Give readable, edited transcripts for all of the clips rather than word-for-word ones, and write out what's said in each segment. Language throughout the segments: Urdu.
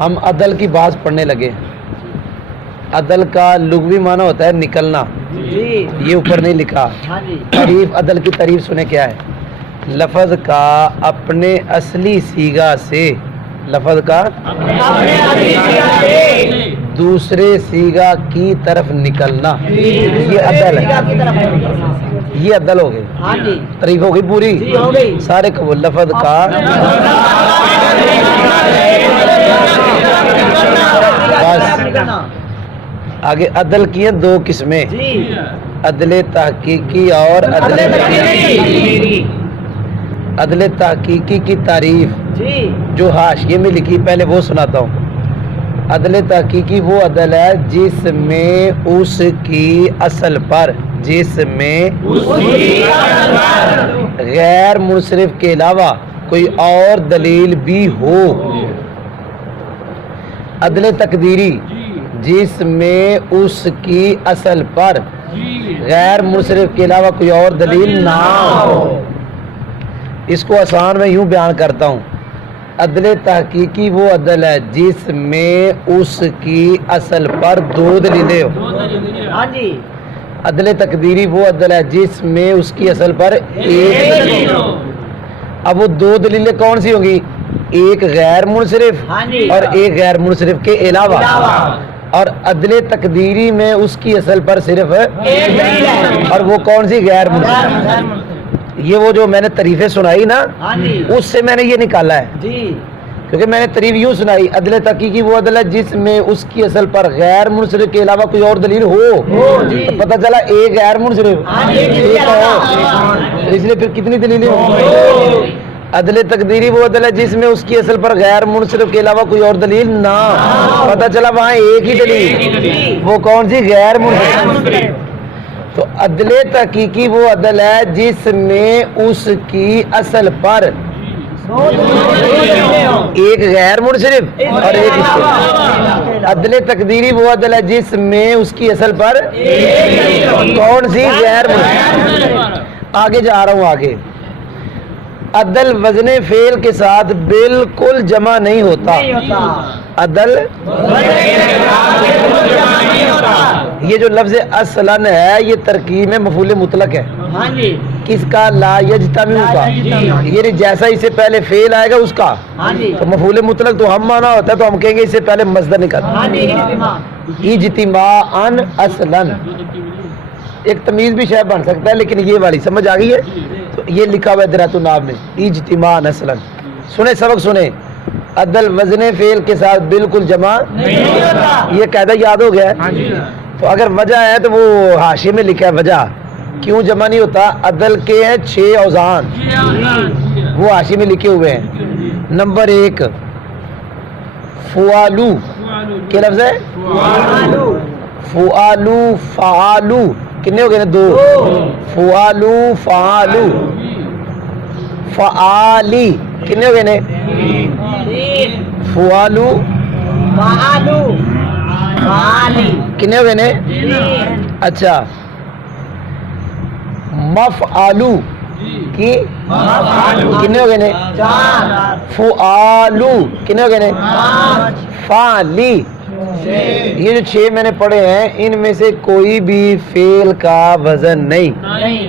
ہم عدل کی بات پڑھنے لگے. عدل کا لغوی معنی ہوتا ہے نکلنا. یہ اوپر نہیں لکھا. تعریف عدل کی تعریف سنے کیا ہے. لفظ کا اپنے اصلی صیغہ سے دوسرے صیغہ کی طرف نکلنا. یہ عدل ہے. یہ عدل ہو گئی. تعریف ہو گئی پوری. سارے کو لفظ کا آگے. عدل کی ہیں دو قسمیں, عدل تحقیقی اور عدل تقدیری. عدل تحقیقی کی تعریف جو حاشیے میں لکھی پہلے وہ سناتا ہوں. عدل تحقیقی وہ عدل ہے جس میں اس کی اصل پر غیر منصرف کے علاوہ کوئی اور دلیل بھی ہو. عدل تقدیری جس میں اس کی اصل پر غیر منصرف کے علاوہ کوئی اور دلیل نہ ہو. اس کو آسان میں یوں بیان کرتا ہوں. عدل تحقیقی وہ عدل ہے جس میں اس کی اصل پر دو دلیلیں ہو. عدل تقدیری وہ عدل ہے جس میں اس کی اصل پر ایک دلیل ہو. اب وہ دو دلیلیں کون سی ہوگی؟ ایک غیر منصرف اور ایک غیر منصرف کے علاوہ. اور عدل تقدیری میں اس کی اصل پر صرف اور وہ کون سی؟ غیر منصرف. یہ وہ جو میں نے تعریفیں سنائی نا, اس سے میں نے یہ نکالا ہے. کیونکہ میں نے تعریف یوں سنائی, عدل تحقیقی وہ عدل ہے جس میں اس کی اصل پر غیر منصرف کے علاوہ کوئی اور دلیل ہو. تو پتہ چلا ایک غیر منصرف, اس لیے پھر کتنی دلیلیں ہوں. عدل تقدیری وہ عدل ہے جس میں اس کی اصل پر غیر منصرف کے علاوہ کوئی اور دلیل نہ. پتہ چلا وہاں ایک ہی دلیل, وہ کون سی؟ غیر منصرف. تو عدل تحقیقی وہ عدل ہے جس میں اس کی اصل پر ایک غیر منصرف اور ایک منصرف. عدل تقدیری وہ عدل ہے جس میں اس کی اصل پر کون سی؟ غیر منصرف. آگے جا رہا ہوں. آگے عدل وزن فعل کے ساتھ بالکل جمع نہیں ہوتا. عدل یہ جو لفظ اصلاً ہے یہ ترکیب میں مفعول مطلق ہے. کس کا؟ لا یجتمع کا. یہ جیسا اس سے پہلے فعل آئے گا اس کا, تو مفعول مطلق تو ہم مانا ہوتا ہے, تو ہم کہیں گے اس سے پہلے مصدر نکل. اجتماعاً اصلاً ایک تمیز بھی شاید بن سکتا ہے, لیکن یہ والی سمجھ آ گئی ہے. تو یہ لکھا ہوا ہے درات الناب میں, اجتماعاً اصلاً. سنیں سبق سنیں. عدل وزن فعل کے ساتھ بالکل جمع نہیں ہوتا. یہ قاعدہ یاد ہو گیا ہے. تو اگر وجہ ہے تو وہ حاشیے میں لکھا ہے وجہ کیوں جمع نہیں ہوتا. عدل کے ہیں 6 اوزان, وہ حاشیے میں لکھے ہوئے ہیں. نمبر 1 فعالو. کیا لفظ ہے؟ فعالو فعالو. کتنے ہو گئے نا؟ 2. فعالو فعالو. فعالی. کتنے ہو گئے نا؟ فعالو فعالو. کتنے ہو گئے نا؟ اچھا. مفعالو کی کتنے ہو گئے نا؟ فعالو. کتنے ہو گئے نا؟ فعلی. یہ جو 6 میں نے پڑھے ہیں ان میں سے کوئی بھی فعل کا وزن نہیں.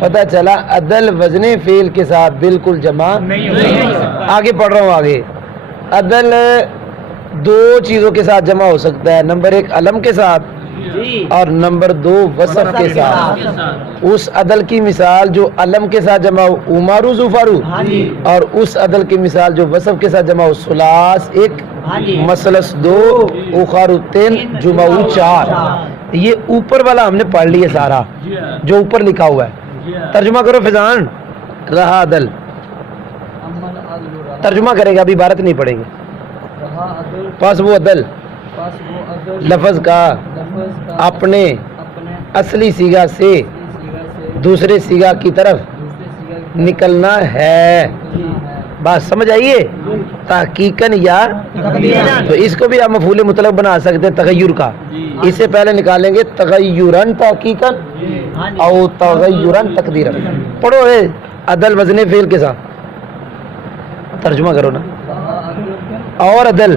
پتہ چلا عدل وزن فعل کے ساتھ بالکل جمع نہیں. آگے پڑھ رہا ہوں. آگے عدل 2 چیزوں کے ساتھ جمع ہو سکتا ہے. نمبر 1 علم کے ساتھ اور نمبر 2 وصف کے ساتھ. اس عدل کی مثال جو علم کے ساتھ جمع ہو عمارو زفارو, اور اس عدل کی مثال جو وصف کے ساتھ جمع ہو سلاس 1 مثلث 2 اخارو 3 جمعو 4. یہ اوپر والا ہم نے پڑھ لیا سارا جو اوپر لکھا ہوا ہے. ترجمہ کرو فیضان. رہا عدل. ترجمہ کرے گا, ابھی عبارت نہیں پڑھیں گے. پس وہ عدل لفظ کا اپنے اصلی صیغہ سے دوسرے صیغہ کی طرف نکلنا ہے. بات سمجھ آئیے؟ تحقیقاً یا تو اس کو بھی آپ مفعول مطلق بنا سکتے ہیں تغیر کا. اس سے پہلے نکالیں گے تغیراً تحقیقاً او تغیراً تقدیراً. پڑھو ہے عدل وزن فعل کے ساتھ. ترجمہ کرو نا. اور عدل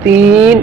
3।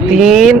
3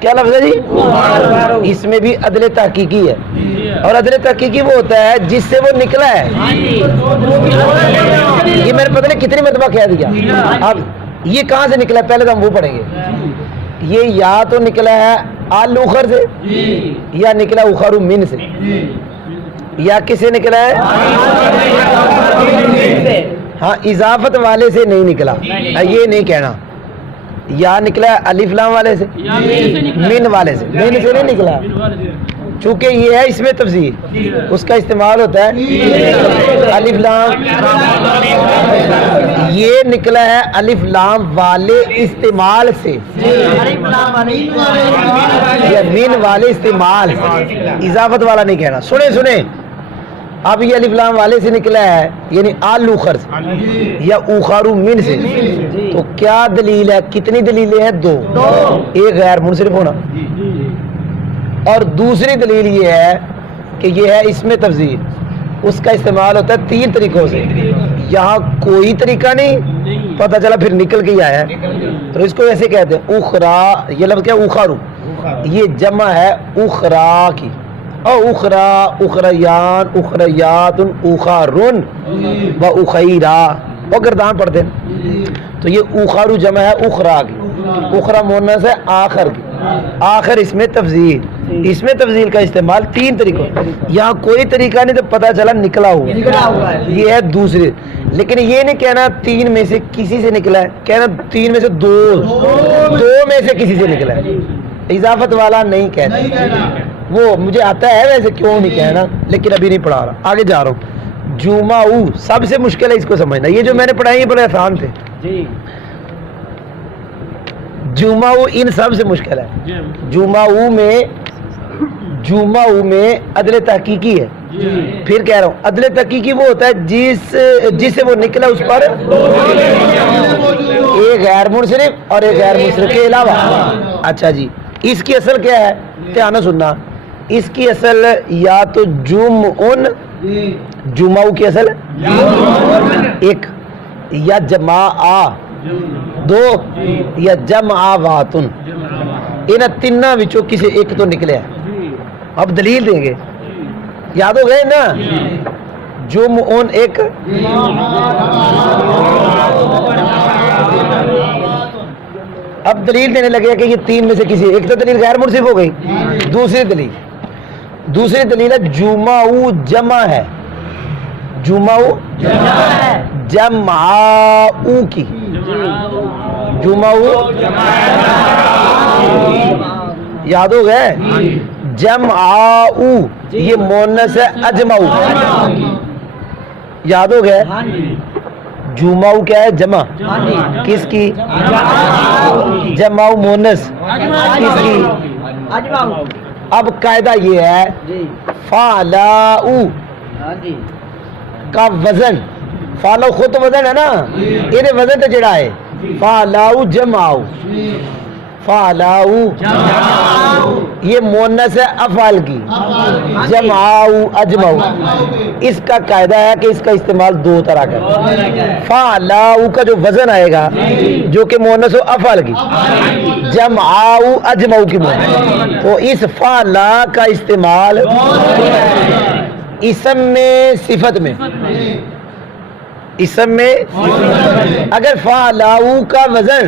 کیا لفظ ہے جی؟ اس میں بھی عدل تحقیقی ہے، اور عدل تحقیقی وہ ہوتا ہے جس سے وہ نکلا ہے. یہ میں نے پتہ نہیں کتنی مرتبہ کہہ دیا. اب یہ کہاں سے نکلا ہے پہلے تو ہم وہ پڑھیں گے. یہ یا تو نکلا ہے آل اخر سے، یا نکلا اخر من سے، یا کس سے نکلا ہے؟ ہاں اضافت والے سے نہیں نکلا، یہ نہیں کہنا. یا نکلا ہے الف لام والے سے، من والے سے، من سے نہیں نکلا. چونکہ یہ ہے اس میں تفسیر، اس کا استعمال ہوتا ہے الف لام. یہ نکلا ہے الف لام والے استعمال سے یا من والے استعمال سے، اضافت والا نہیں کہنا. سنیں اب یہ الف لام والے سے نکلا ہے یعنی آل اخر سے یا اوخارو من سے. تو کیا دلیل ہے؟ کتنی دلیلیں ہیں؟ دو. ایک غیر منصرف ہونا، اور دوسری دلیل یہ ہے کہ یہ ہے اس میں تفضیل. اس کا استعمال ہوتا ہے تین طریقوں سے. یہاں کوئی طریقہ نہیں، پتہ چلا پھر نکل کے ہی آیا ہے، تو اس کو ایسے کہتے ہیں اخرا. یہ لفظ کیا؟ اخارو. یہ جمع ہے اخرا کی، او اخرا، اخریان، اخریات، اخارن و اخیرا، اور گردان پڑھتے ہیں. تو یہ اخارو جمع ہے اخرا کی، اخرا مونس ہے آخر کی. آخر اس میں تفضیل. اس میں تفضیل کا استعمال تین طریقوں. یہاں کوئی طریقہ نہیں تو پتہ چلا نکلا ہوا، یہ ہے دوسری. لیکن یہ نہیں کہنا تین میں سے کسی سے نکلا ہے، کہنا تین میں سے دو میں سے کسی سے نکلا ہے. اضافت والا نہیں کہنا. وہ مجھے آتا ہے ویسے، کیوں نہیں کہنا، لیکن ابھی نہیں پڑھا رہا، آگے جا رہا ہوں. جمعہ سب سے مشکل ہے اس کو سمجھنا. یہ جو میں نے پڑھائی یہ بڑے آسان تھے. جمعہ ان سب سے مشکل ہے. جمعہ میں عدل تحقیقی ہے. پھر کہہ رہا ہوں عدل تحقیقی وہ ہوتا ہے جس سے وہ نکلا اس پر ایک غیر منصرف اور ایک غیر منصرف کے علاوہ. اچھا جی، اس کی اصل کیا ہے؟ دھیان سننا. اس کی اصل یا تو جمعہ کی اصل ایک، یا جماع دو، یا جمعواتن. ان تینوں وچوں کسی ایک تو نکلے. اب دلیل دیں گے، یاد ہو گئے نا؟ جمعون ایک، اب دلیل دینے لگے کہ یہ تین میں سے کسی ایک. تو دلیل غیر منصف ہو گئی. دوسری دلیل ہے جمعہ جمع ہے، جمعہ جمعاؤ کی، جمعہ یاد ہو گئے؟ جمعاؤ یہ مونس ہے اجمعو، یاد ہو گئے؟ جمعہ کیا ہے؟ جمع. کس کی؟ جمع مونس کس کی؟ اب قاعدہ یہ ہے فعلاؤ کا وزن، فعلاؤ خود تو وزن ہے نا، یہ وزن تو جڑا ہے فعلاؤ جمعاؤ. فعلاؤ یہ مونس ہے افعال کی، جمعاؤ اجمعو. اس کا قاعدہ ہے کہ اس کا استعمال دو طرح کا. فعلاؤ کا جو وزن آئے گا جو کہ مونس ہو افعال کی، جمعاؤ اجمعو کی مونس، تو اس فعلا کا استعمال اسم میں صفت میں. اسم میں اگر فعلاؤ کا وزن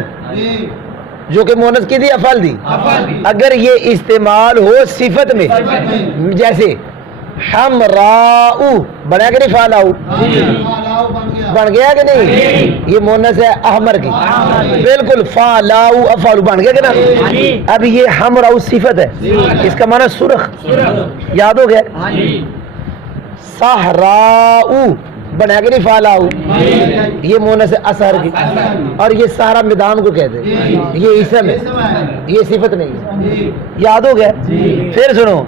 جو کہ مونس کی تھی افعال دی، اگر یہ استعمال ہو صفت میں، جیسے حمراؤ بنا کہ نہیں؟ فعلاؤ بن گیا کہ نہیں؟ یہ مونس ہے احمر کی، بالکل. فعلاؤ افعال بن گیا کہ نا؟ اب یہ حمراؤ صفت ہے، اس کا معنی سرخ، یاد ہو گیا؟ صحراؤ بنا کے نہیں؟ فعلاؤ یہ مونس ہے اثر کی، اور یہ سارا میدان کو کہتے ہیں، یہ اسم ہے، یہ صفت نہیں ہے، یاد ہو گیا؟ پھر سنو،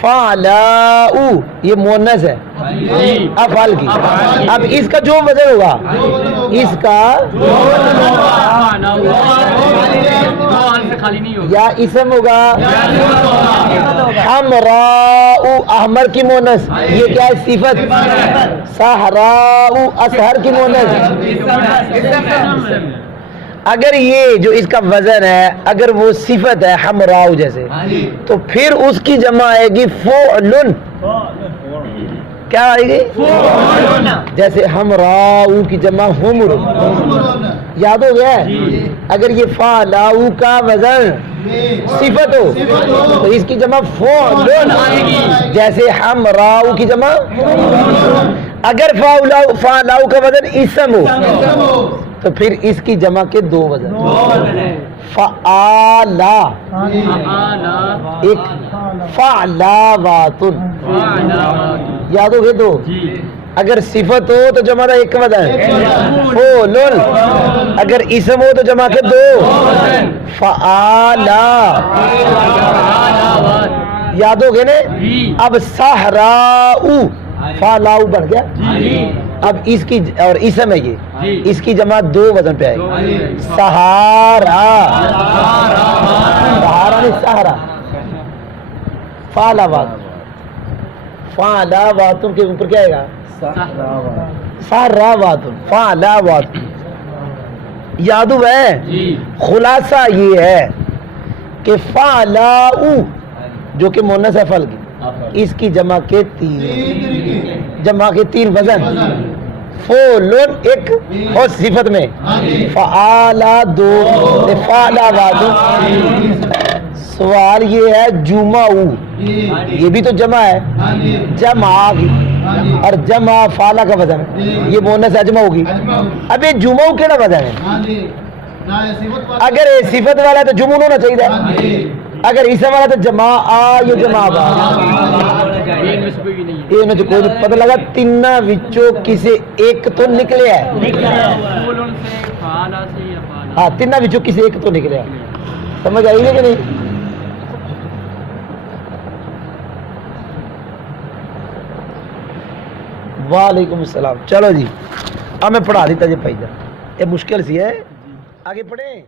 فعلاؤ یہ مونس ہے افعال کی. اب اس کا جو وزن ہوگا، اس کا یا اسم ہوگا. حمراؤ احمر کی مونس، یہ کیا ہے؟ صفت. صحراؤ اصہر کی مونس. اگر یہ جو اس کا وزن ہے اگر وہ صفت ہے حمراء جیسے تو پھر اس کی جمع آئے گی فعلن. کیا آئے گی؟ جیسے حمراء کی جمع حمر. یاد ہو گیا ہے؟ اگر یہ فعلاء کا وزن صفت ہو تو اس کی جمع فعلن جیسے حمراء کی جمع. اگر فعلاء کا وزن اسم ہو تو پھر اس کی جمع کے دو وزن فعالا ایک فعلاواتن. یاد ہو گئے دو. اگر صفت ہو تو جمع کا ایک وزن فعلن. اگر اسم ہو تو جمع کے دو فعالا. یاد ہو گئے نا. اب صحراء فعلاء بڑھ گیا. اب اس کی اور اسم ہے یہ اس کی جمع دو وزن پہ آئے گی سہارا. سہارا نہیں سہارا. فعلاواتن کے اوپر کیا آئے گا سہراواتن فعلاواتن. یاد ہوا ہے؟ خلاصہ یہ ہے کہ فعلاء جو کہ مؤنث ہے فعل کی اس کی جمع کے تین وزن فعلن ایک اور صفت میں فعالا دو فعلاواتن. سوال یہ ہے جمع یہ بھی تو جمع ہے جمع اور جمع فعلا کا وزن یہ مؤنث اجمع ہوگی. اب یہ جمع کیڑا وزن ہے؟ اگر یہ صفت والا ہے تو جمع ہونا چاہیے. اگر اسم والا تو جمع آ یا جمع با. یہ کوئی پتہ لگا تین وچوں کسی ایک تو نکلے ہے. ہاں تین وچوں کسی ایک تو نکلے ہے. سمجھ آئی ہے کہ نہیں؟ وعلیکم السلام. چلو جی اب میں پڑھا دیتا جی پائی جا. یہ مشکل سی ہے آگے پڑھیں.